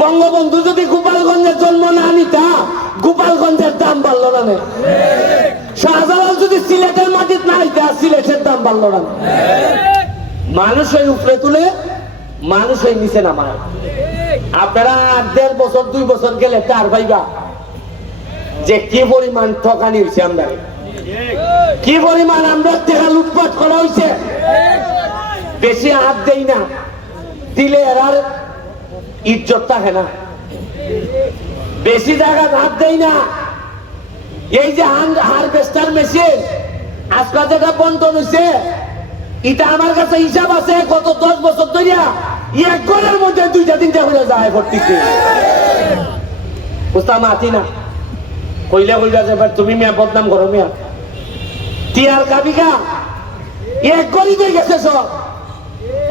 বঙ্গবন্ধু যদি গোপালগঞ্জের জন্ম না নিতা, গোপালগঞ্জের দাম বাড়লো না শাহজালাল যদি সিলেটের মাটিত না আইতা সিলেটের দাম বাড়লো না মানুষ ওই উপরে তুলে, মানুষ ওই নিচে নামায়। আপনারা দেড় বছর, দুই বছর গেলে তার ভাইবা যে কি পরিমাণ ঠকানি হয়েছে আমরা। কি পরিমাণ আমরা টাকা লুটপাট করা হয়েছে বেশি হাত দেই না। দিলে এরার ইজ্জত থাকে না। বেশি জায়গা হাত দেই না। এই যে হারভেস্টার মেশিন আজকাল যেটা বন্টন হয়েছে এটা আমার কাছে হিসাব আছে, গত দশ বছর ধরিয়া এক ঘরের মধ্যে দুইটা তিনটা হয়ে যায় ভর্তিতে বুঝতাম মাতি না। কইলে কইলা যে তুমি মিয়া বদনাম করো মিয়া। টিয়ার কাবিকা, এক দিয়ে গেছে সব।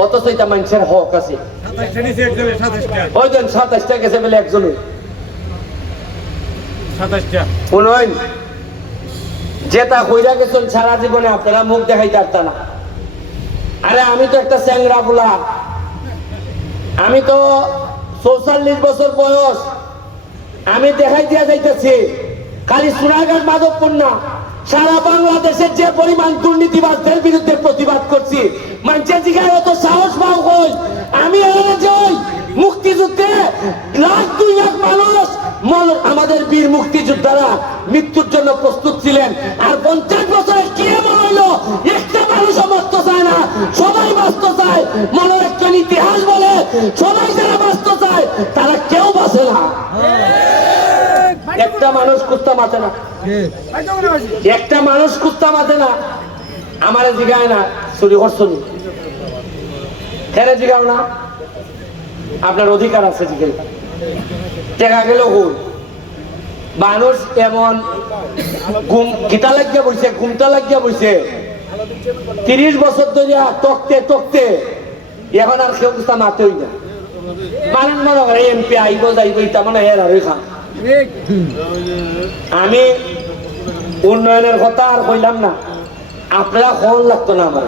অথচ এটা মানুষের হক আছে। সাতাশটা নিচে একজনের সাতাশটা ওই দেন সাতাশটা গেছে বলে একজনে। শুনুন যেটা কইরা গেছেন সারা জীবনে আপনারা মুখ দেখাইতে পারতা না। আরে আমি তো একটা স্যাংরা বুলা আমি তো চৌচল্লিশ বছর বয়স। আমি দেখাই দিয়া যাইতেছি। খালি সোনাঘাট মাধবপুর না সারা বাংলাদেশের যে পরিমাণ দুর্নীতিবাদদের বিরুদ্ধে প্রতিবাদ করছি মানুষের জিগায় অত সাহস পাও কই? আমি যাই মুক্তিযুদ্ধে লাখ দুই লাখ মানুষ আমাদের বীর মুক্তিযোদ্ধারা মৃত্যুর জন্য প্রস্তুত ছিলেন। আর পঞ্চাশ বছরে কি হইল? একটা মানুষ বাঁচতে চায় না। সবাই বাঁচতে চায়। মনের একটা ইতিহাস বলে সবাই যারা বাঁচতে চায় তারা কেউ বাঁচে না। একটা মানুষ কুত্তা মাথে না। একটা মানুষ কুত্তা মাথে না। আমারে জিগায় না চুরি করছনি কেন জিগাও না। আপনার অধিকার আছে জিগাই টেকা গেল হুল। মানুষ এমন ঘুম কিতা লাগিয়া বইছে, ঘুমটা লাগিয়া বইছে। তিরিশ বছর ধরিয়া তকতে তকতে এখন আর কেউ কুস্তা মাতেই না। মানুষ মনে করে এমপি আইব, যাইব, ইটা মানে এর আর খান আমি উন্নয়নের কথা আর কইলাম না। আপনারা কোন লাগতো না আমার।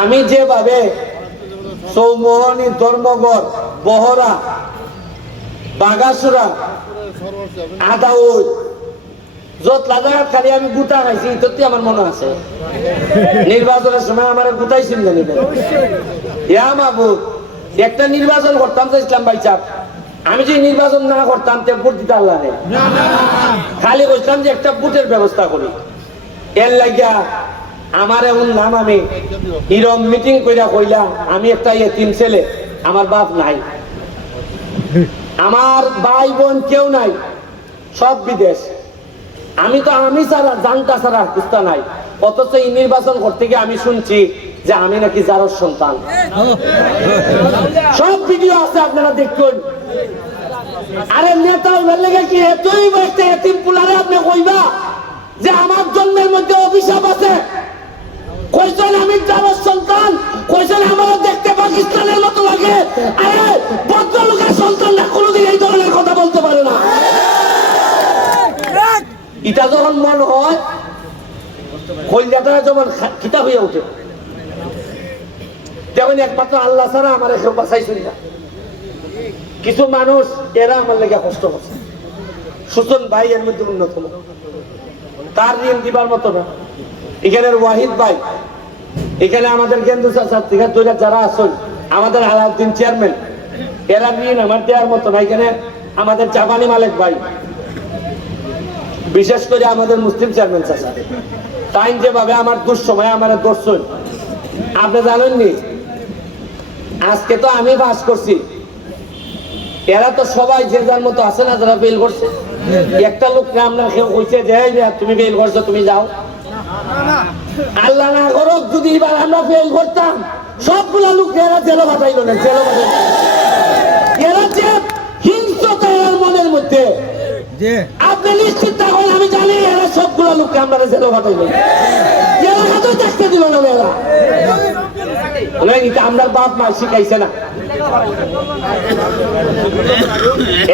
আমি যেভাবে চৌমোহনী ধর্মগড় বহরা বাগাসুরা আদাউদ যত লাজাঘাট খালি আমি গুতা খাইছি ইততে আমার মনে আছে। নির্বাচনের সময় আমার গুতাইছিল না। নিবে ইয়া মাহবুব একটা নির্বাচন করতাম তো ইসলাম ভাই চাপ। আমি যদি নির্বাচন না করতাম তে ভোট দিতে আল্লাহ খালি বলতাম যে একটা বুথের ব্যবস্থা করি। এর লাগিয়া আমার এমন নাম আমি হিরম মিটিং কইরা কইলা আমি একটা তিন ছেলে, আমার বাপ নাই। আমার ভাই বোন কেউ নাই, সব বিদেশ। আমি তো আমি ছাড়া জানটা ছাড়া কুস্তা নাই। অথচ এই নির্বাচন করতে গিয়ে আমি শুনছি যে আমি নাকি যারর সন্তান। সব ভিডিও আছে, আপনারা দেখুন। আরে নেতা হইবার লেগে কি এতই একটা এতিম পুলারে আপনি কইবা যে আমার জন্মের মধ্যে অভিশাপ আছে? কইছেন আমি যাবার সন্তান? কইছেন আমার দেখতে পাকিস্তানের মতো লাগে? আরে, ভদ্রলোকের সন্তানরা কোনোদিন এই ধরনের কথা বলতে পারে না। এটা যখন মন হয়, কইলাটা যখন খিতা হইয়া ওঠে তখন একমাত্র আল্লাহ ছাড়া আমার কেউ বাঁচাইছিল না। কিছু মানুষ, এরা আমার লেগে কষ্ট করছে। সুজন ভাই এর মধ্যে অন্যতম তার ঋণ দিবার মতো না। এখানের ওয়াহিদ ভাই এখানে আমাদের কেন্দ্র ছাত্রীরা তৈরি যারা আছেন আমাদের আলাউদ্দিন চেয়ারম্যান এরা ঋণ আমার দেওয়ার মতো না। এখানে আমাদের জাপানি মালিক ভাই বিশেষ করে আমাদের মুসলিম চেয়ারম্যান চাচা তাই যেভাবে আমার দুঃসময় আমার দর্শন আপনি জানেননি? আজকে তো আমি বাস করছি। এরা তো সবাই যে যার মতো আছে না যারা বেল করছে। একটা লোক আমরা কেউ কইছে যে তুমি বেল করছ তুমি যাও। আল্লাহ না করুক যদি এবার আমরা ফেল করতাম সবগুলা লোক এরা জেলে পাঠাইল না। জেলে এরা যে এর মনের মধ্যে আপনি নিশ্চিত থাকুন আমি জানি এরা সবগুলা লোককে আমরা জেলে পাঠাইল জেলে হাতেও দেখতে দিল না এরা মানে আমরা বাপ মা শিখাইছে না।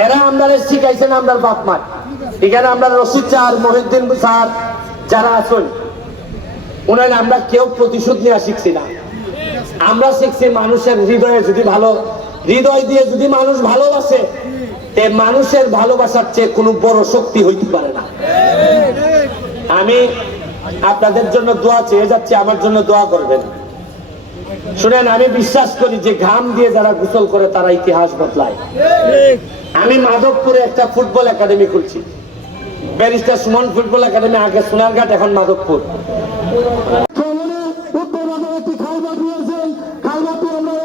এরা আমরা শিখাইছে না আমরা বাপ মা। এখানে আমরা রশিদ স্যার মহিউদ্দিন স্যার যারা আছেন ওনার আমরা কেউ প্রতিশোধ নেওয়া শিখছি না। আমরা শিখছি মানুষের হৃদয়ে যদি ভালো, হৃদয় দিয়ে যদি মানুষ ভালোবাসে, তে মানুষের ভালোবাসার চেয়ে কোনো বড় শক্তি হইতে পারে না। আমি আপনাদের জন্য দোয়া চেয়ে যাচ্ছি, আমার জন্য দোয়া করবেন। শুনেন, আমি বিশ্বাস করি যে ঘাম দিয়ে যারা গোসল করে তারা ইতিহাস বদলায়। আমি মাধবপুরে একটা ফুটবল একাডেমি খুলছি। ব্যারিস্টার সুমন ফুটবল একাডেমি, আগে সোনারঘাট, এখন মাধবপুর। চৌমনি উত্তর বাজার একটি খালবা দিয়েছেন? খালবাটি আমরা